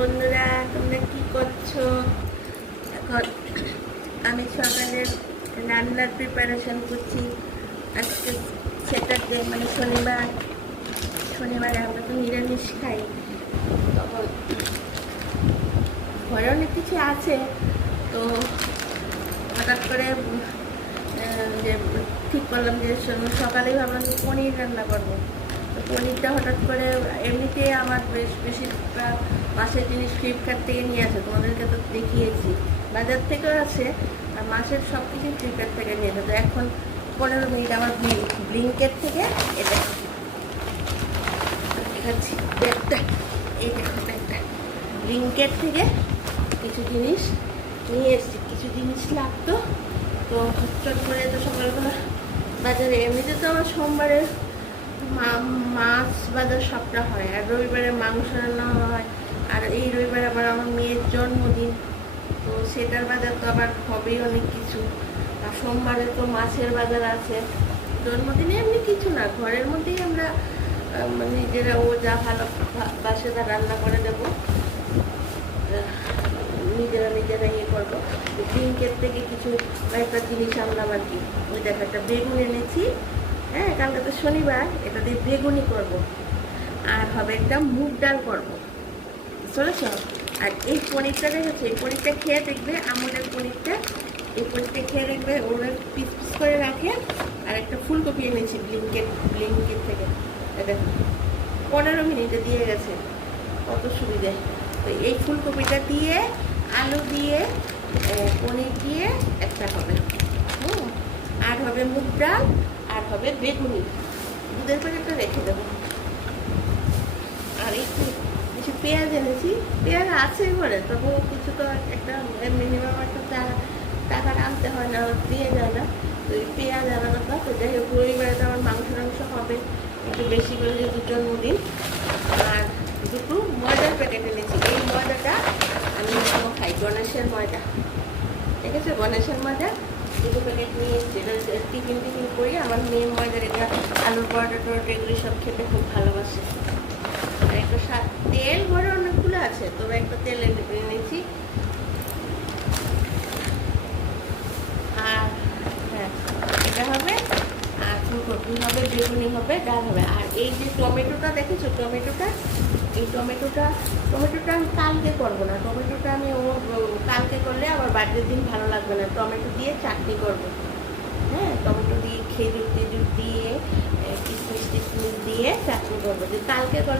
বন্ধুরা, তোমরা কি করছো? এখন আমি সকালের রান্নার প্রিপারেশন করছি। আজকে স্যাটারডে, মানে শনিবারে আমরা তো নিরামিষ খাই। তখন ঘরে অনেক কিছু আছে, তো হঠাৎ করে যে ঠিক করলাম যে সকালেই ভাবলাম যে পনির রান্না করবো। তো পনিরটা হঠাৎ করে, এমনিতেই আমার বেশি মাছের জিনিস ফ্লিপকার্ট থেকে নিয়ে আসে, তোমাদেরকে তো দেখিয়েছি। বাজার থেকেও আছে, আর মাছের সব কিছু ফ্লিপকার্ট থেকে নিয়ে আসে। তো এখন 15 মিনিট আমার ব্লিঙ্কেট থেকে এটা দেখাচ্ছি ব্যাগটা, এই দেখো ব্যাগটা, ব্লিঙ্কেট থেকে কিছু জিনিস নিয়ে এসেছি। কিছু জিনিস লাগতো, তো চট করে তো সকালবেলা বাজারে, এমনিতে তো আমার সোমবারে মাছ বাজার সবটা হয়, আর রবিবারে মাংস রান্না হয়। আর এই রবিবারে আবার আমার মেয়ের জন্মদিন, তো সেটার বাজার তো আবার হবেই অনেক কিছু। আর সোমবারে তো মাছের বাজার আছে। জন্মদিনে এমনি কিছু না, ঘরের মধ্যেই আমরা নিজেরা ও যা ভালো বাসে তা রান্না করে দেবো, নিজেরা ইয়ে করবো। ব্লিঙ্কেট থেকে কিছু একটা জিনিস আনলাম আর কি। ওই দেখো, একটা বেগুন এনেছি। হ্যাঁ, কালকে তো শনিবার, এটা দিয়ে বেগুনি করব, আর হবে একটা মুগ ডাল করবো, চলেছ। আর এই পনিরটা দেখেছো, এই পনিরটা খেয়ে দেখবে, আমুলের পনিরটা, এই পনিরটা খেয়ে দেখবে ওরা পিস পিস করে রাখে। আর একটা ফুলকপি এনেছি ব্লিঙ্কেট থেকে, দেখো 15 মিনিটে দিয়ে গেছে, কত সুবিধে। তো এই ফুলকপিটা দিয়ে, আলু দিয়ে, পনির দিয়ে একটা হবে, আর হবে মুগ ডাল, আর হবে বেগুনি। দুধের প্যাকেটটা রেখে দেবো। আর একটু কিছু পেঁয়াজ এনেছি, পেঁয়াজ আছে ঘরে, তবুও কিছু তো একটা মিনিমাম একটা টাকা আনতে হয়, না দিয়ে যায় না। তো এই পেঁয়াজ আনা কথা। তো যাই হোক, রবিবারে তো আমার মাংস হবে একটু বেশি করে, যেহেতু জন্মদিন। আর দুটো ময়দার প্যাকেট এনেছি। এই ময়দাটা আমি খাই, গণেশের ময়দা, ঠিক আছে, গণেশের ময়দা দুটো প্যাকেট নিয়ে এসেছি। এটা টিফিন করি। আমার মেয়ে ময়দার এটা আলুর পরোটা টরোটা এগুলি সব খেতে খুব ভালোবাসে। আর একটা তেল ঘরে অনেকগুলো আছে, তবে একটা তেল এনেছি। আর হ্যাঁ, এটা হবে, আর ফুলকপি হবে, বেগুনি হবে, ডাল হবে। আর এই যে টমেটোটা দেখেছো, এই টমেটোটা আমি কালকে করবো না। টমেটোটা আমি কালকে করলে আবার বার্থডের দিন ভালো লাগবে না। টমেটো দিয়ে চাটনি করবো। হ্যাঁ, টমেটো দিয়ে খেজুর টেজুর দিয়ে, কিশমিশ টিশমিশ দিয়ে চাটনি করবো, যে কালকে